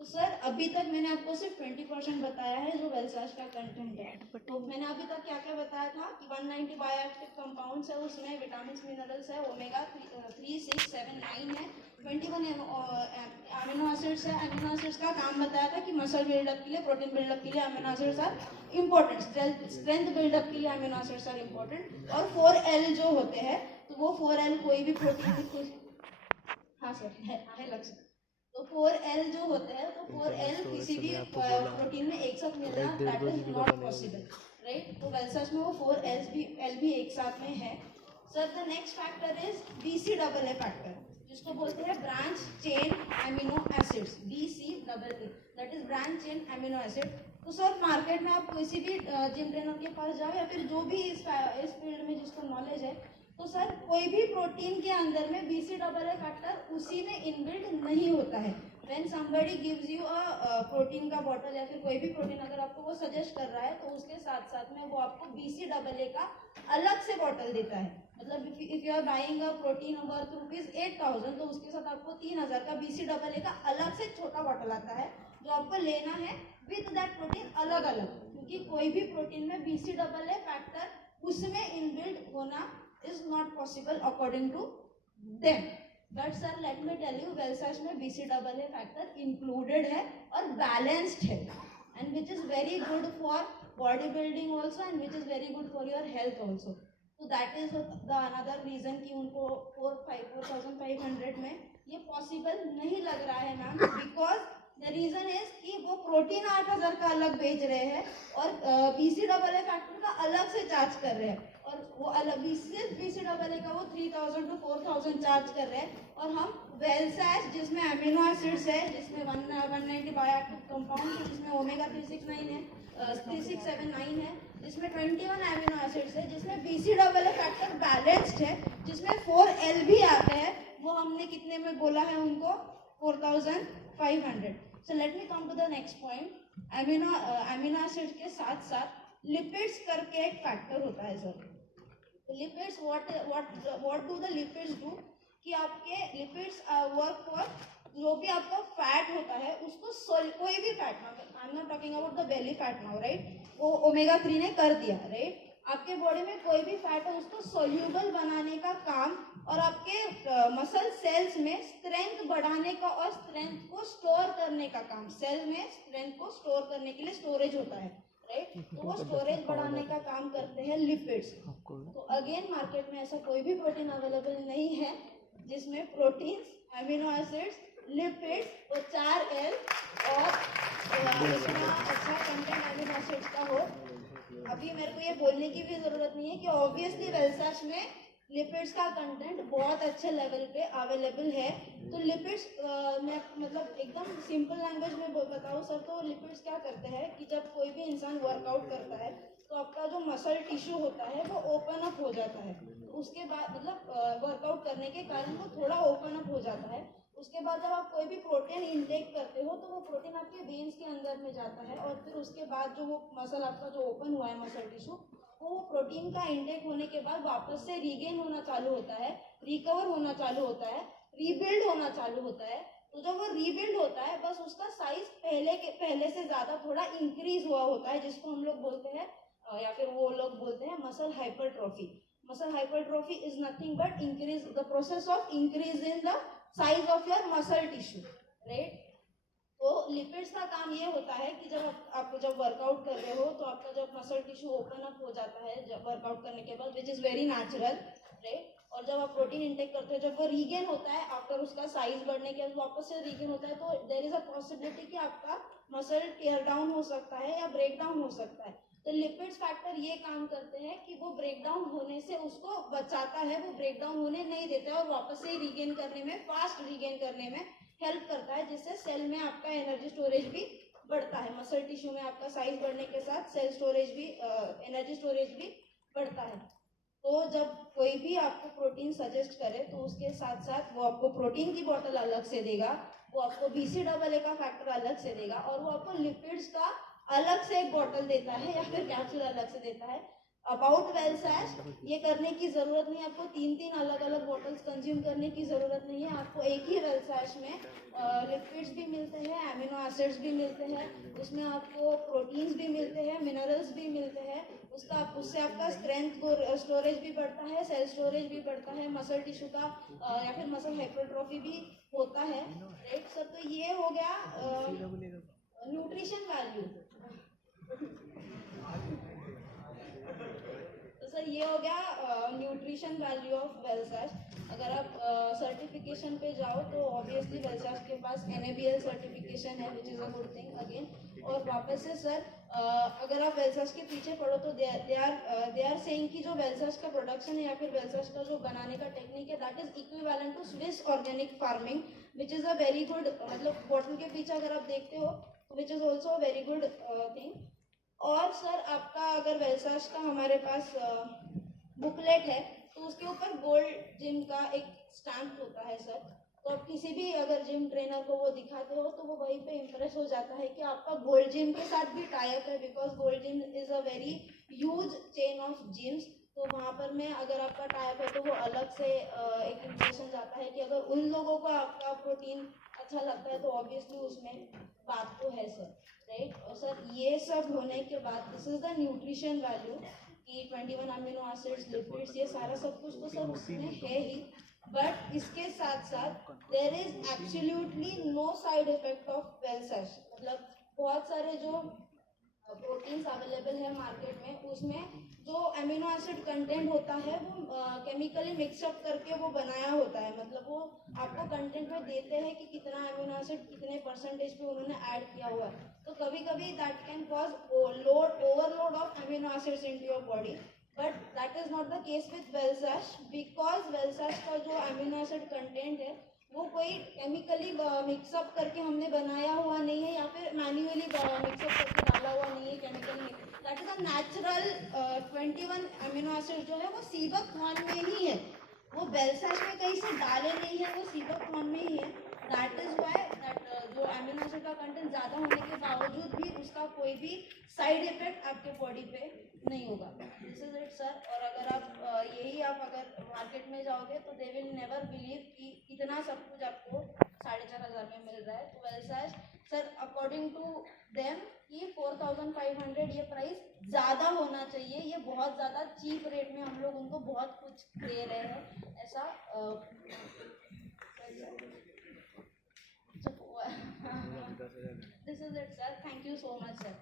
तो सर अभी तक मैंने आपको सिर्फ 20% बताया है जो वेलसाज का कंटेंट है। तो मैंने अभी तक क्या क्या बताया था कि 190 बायोएक्टिव कंपाउंड्स है, उसमें विटामिन मिनरल्स है, ओमेगा 3, 6, 7, 9 है, 21 अमीनो एसिड्स है। अमीनो एसिड्स का काम बताया था कि मसल बिल्डअप के लिए, प्रोटीन बिल्डअप के लिए amino acids are important, strength buildup के लिए अमीनो एसिड्स आर इम्पोर्टेंट। और 4L जो होते हैं, तो वो 4L कोई भी प्रोटीन, हाँ सर है लक्ष्य। तो 4L जो होते हैं, तो 4L किसी भी प्रोटीन में एक साथ मिलना that is not possible, right. तो वेलसाज में वो 4L भी एक साथ में है। Sir the next factor is BCAA factor, जिसको बोलते हैं branch chain amino acids, BCAA, that is branch chain amino acid. तो सर मार्केट में आप किसी भी जिम ट्रेनर के पास जाओ या फिर जो भी इस फील्ड में जिसको नॉलेज है, तो सर कोई भी प्रोटीन के अंदर में BCAA फैक्टर उसी में इनबिल्ट नहीं होता है। When somebody gives you a protein का बॉटल या फिर कोई भी प्रोटीन अगर आपको वो सजेस्ट कर रहा है, तो उसके साथ साथ में वो आपको BCAA का अलग से बॉटल देता है। मतलब if you are buying a protein worth ₹8,000, तो उसके साथ आपको 3,000 का BCAA का अलग से छोटा बॉटल आता है, जो आपको लेना है विद दैट प्रोटीन अलग अलग, क्योंकि कोई भी प्रोटीन में BCAA फैक्टर उसमें इनबिल्ट होना is not possible according to them. But sir let me tell you, वेलसाज में BCAA फैक्टर included है और balanced है, and which is very good for body building also and which is very good for your health also. So that is the another reason कि उनको 4,500 में ये possible नहीं लग रहा है ma'am, because the reason is कि वो प्रोटीन 8,000 का अलग बेच रहे हैं और BCAA फैक्टर का अलग से चार्ज कर रहे हैं, और वो अलग सिर्फ BCAA का वो 3,000 to 4,000 चार्ज कर रहे हैं। और हम वेलसाज जिसमें अमीनो एसिड्स है, जिसमें 190 बायोएक्टिव कंपाउंड है, जिसमें ओमेगा 369 है, 3679 है, जिसमें 21 अमीनो एसिड्स है, जिसमें BCAA फैक्टर बैलेंस्ड है, जिसमें 4L भी आते हैं, वो हमने कितने में बोला है उनको 4,500। So let me come to the next point. Amino acid के साथ साथ लिपिड्स करके एक फैक्टर होता है sir. Lipids what do the lipids do, कि आपके लिपिड्स वर्क फॉर जो भी आपका फैट होता है उसको कोई भी fat, I am not talking about the belly fat now, right, वो ओमेगा 3 ने कर दिया, राइट। आपके बॉडी में कोई भी फैट है उसको सोल्यूबल बनाने का काम, और आपके मसल सेल्स में स्ट्रेंथ बढ़ाने का और स्ट्रेंथ को स्टोर करने का काम, सेल में स्ट्रेंथ को स्टोर करने के लिए स्टोरेज होता है, राइट। तो वो स्टोरेज बढ़ाने का काम करते हैं लिपिड्स। तो अगेन मार्केट में ऐसा कोई भी प्रोटीन अवेलेबल नहीं है जिसमें प्रोटीन, अमीनो एसिड्स, लिपिड्स और 4L और इतना अच्छा कंटेंट अमीनो एसिड्स का हो। अभी मेरे को ये बोलने की भी जरूरत नहीं है कि ऑब्वियसली वेलसाज में लिपिड्स का कंटेंट बहुत अच्छे लेवल पे अवेलेबल है। तो लिपिड्स मैं मतलब एकदम सिंपल लैंग्वेज में बताऊँ सर, तो लिपिड्स क्या करते हैं कि जब कोई भी इंसान वर्कआउट करता है तो आपका जो मसल टिश्यू होता है वो ओपन अप हो जाता है। तो उसके बाद मतलब वर्कआउट करने के कारण वो थोड़ा ओपन अप हो जाता है। उसके बाद जब आप कोई भी प्रोटीन इनटेक करते हो तो वो प्रोटीन आपके वेन्स के अंदर में जाता है, और फिर उसके बाद जो वो मसल आपका जो ओपन हुआ है मसल टिश्यू, वो प्रोटीन का इंटेक होने के बाद वापस से रीगेन होना चालू होता है, रिकवर होना चालू होता है, रीबिल्ड होना चालू होता है। तो जब वो रीबिल्ड होता है बस उसका साइज पहले से ज्यादा थोड़ा इंक्रीज हुआ होता है, जिसको हम लोग बोलते हैं या फिर वो लोग बोलते हैं muscle hypertrophy. Muscle hypertrophy is nothing but increase the process of increase in the size of your muscle tissue, right. तो लिपिड्स का काम ये होता है कि जब आप जब वर्कआउट कर रहे हो तो आपका जब मसल टिश्यू ओपन अप हो जाता है जब वर्कआउट करने के बाद, which is very natural, right. और जब आप प्रोटीन इंटेक करते हो, जब वो रीगेन होता है आफ्टर उसका साइज बढ़ने के बाद वापस से रीगेन होता है, तो देयर इज अ पॉसिबिलिटी कि आपका मसल टेयर डाउन हो सकता है या ब्रेक डाउन हो सकता है। तो लिपिड्स फैक्टर ये काम करते हैं कि वो ब्रेक डाउन होने से उसको बचाता है, वो ब्रेक डाउन होने नहीं देता है और वापस से रीगेन करने में, फास्ट रीगेन करने में हेल्प करता है, जिससे सेल में आपका एनर्जी स्टोरेज भी बढ़ता है। मसल टिश्यू में आपका साइज बढ़ने के साथ सेल स्टोरेज भी, एनर्जी स्टोरेज भी बढ़ता है। तो जब कोई भी आपको प्रोटीन सजेस्ट करे तो उसके साथ साथ वो आपको प्रोटीन की बोतल अलग से देगा, वो आपको BCAA का फैक्टर अलग से देगा, और वो आपको लिपिड्स का अलग से एक बोतल देता है या फिर कैप्सूल अलग से देता है। अबाउट वेलसाज ये करने की जरूरत नहीं, आपको 3 अलग अलग बॉटल्स कंज्यूम करने की जरूरत नहीं है। आपको एक ही वेलसाज में लिपिड्स भी मिलते हैं, अमीनो एसिड्स भी मिलते हैं, उसमें आपको प्रोटीन्स भी मिलते हैं, मिनरल्स भी मिलते हैं, उससे आपका स्ट्रेंथ स्टोरेज भी बढ़ता है, सेल स्टोरेज भी बढ़ता है, मसल टिश्यू का या फिर मसल हाइपरट्रॉफी भी होता है, राइट सर। तो ये हो गया न्यूट्रिशन वैल्यू। तो सर ये हो गया न्यूट्रिशन वैल्यू ऑफ वेलसाज। अगर आप सर्टिफिकेशन पे जाओ तो ऑब्वियसली वेलसाज के पास NABL सर्टिफिकेशन है, विच is a good thing again. और वापस से सर अगर आप वेलसाज के पीछे पढ़ो तो दे आर सेइंग कि जो वेलसाज का प्रोडक्शन है या फिर वेलसाज का जो बनाने का टेक्निक है, that is equivalent to Swiss organic farming, which is a very good, मतलब बॉटल के पीछे अगर आप देखते हो which is also a very good thing. और सर आपका अगर वेलसाज का हमारे पास बुकलेट है तो उसके ऊपर गोल्ड जिम का एक स्टैम्प होता है सर। तो आप किसी भी अगर जिम ट्रेनर को वो दिखाते हो तो वो वहीं पे इम्प्रेस हो जाता है कि आपका गोल्ड जिम के साथ भी टाई अप है, because Gold gym is a very huge chain of gyms. तो वहाँ पर में अगर आपका टाई अप है तो वो अलग से एक इम्प्रेशन जाता है कि अगर उन लोगों को आपका प्रोटीन अच्छा लगता है तो ऑब्वियसली उसमें बात तो है सर, राइट। और सर ये सब होने के बाद this is the nutrition value कि 21 अमीनो एसिड्स, लिपिड्स, ये सारा सब कुछ तो सर उसमें है ही, बट इसके साथ साथ there is absolutely no side effect of वेलसाज। मतलब बहुत सारे जो प्रोटीन्स अवेलेबल है मार्केट में, उसमें जो अमीनो एसिड कंटेंट होता है वो केमिकली मिक्सअप करके वो बनाया होता है। मतलब वो आपको कंटेंट में देते हैं कि कितना अमीनो एसिड कितने परसेंटेज पे उन्होंने ऐड किया हुआ है। तो कभी कभी that can cause overload of amino acids into your body, but that is not the case with वेलसाज, बिकॉज वेलसाज का जो अमीनो एसिड कंटेंट है वो कोई केमिकली मिक्सअप करके हमने बनाया हुआ नहीं है या फिर मैन्युअली मिक्सअप करके डाला हुआ नहीं है chemically. That is a natural 21 amino acid जो है वो सीबक फॉर्म में ही है, वो वेलसाज में कहीं से डाले नहीं है, वो सीबक फॉर्म में ही है। दैट इज वाई दैट जो अमीनो एसिड का कंटेंट ज़्यादा होने के बावजूद भी उसका कोई भी साइड इफेक्ट आपके बॉडी पे नहीं होगा। This is it sir. और अगर आप यही आप अगर मार्केट में जाओगे तो दे विल नेवर बिलीव कि इतना सब कुछ आपको 4,500 में मिल रहा है। तो वेलसाज सर अकॉर्डिंग टू देम कि 4,500 ये प्राइस ज़्यादा होना चाहिए, ये बहुत ज़्यादा चीप रेट में हम लोग उनको बहुत कुछ दे रहे हैं ऐसा। This is it sir, thank you so much sir.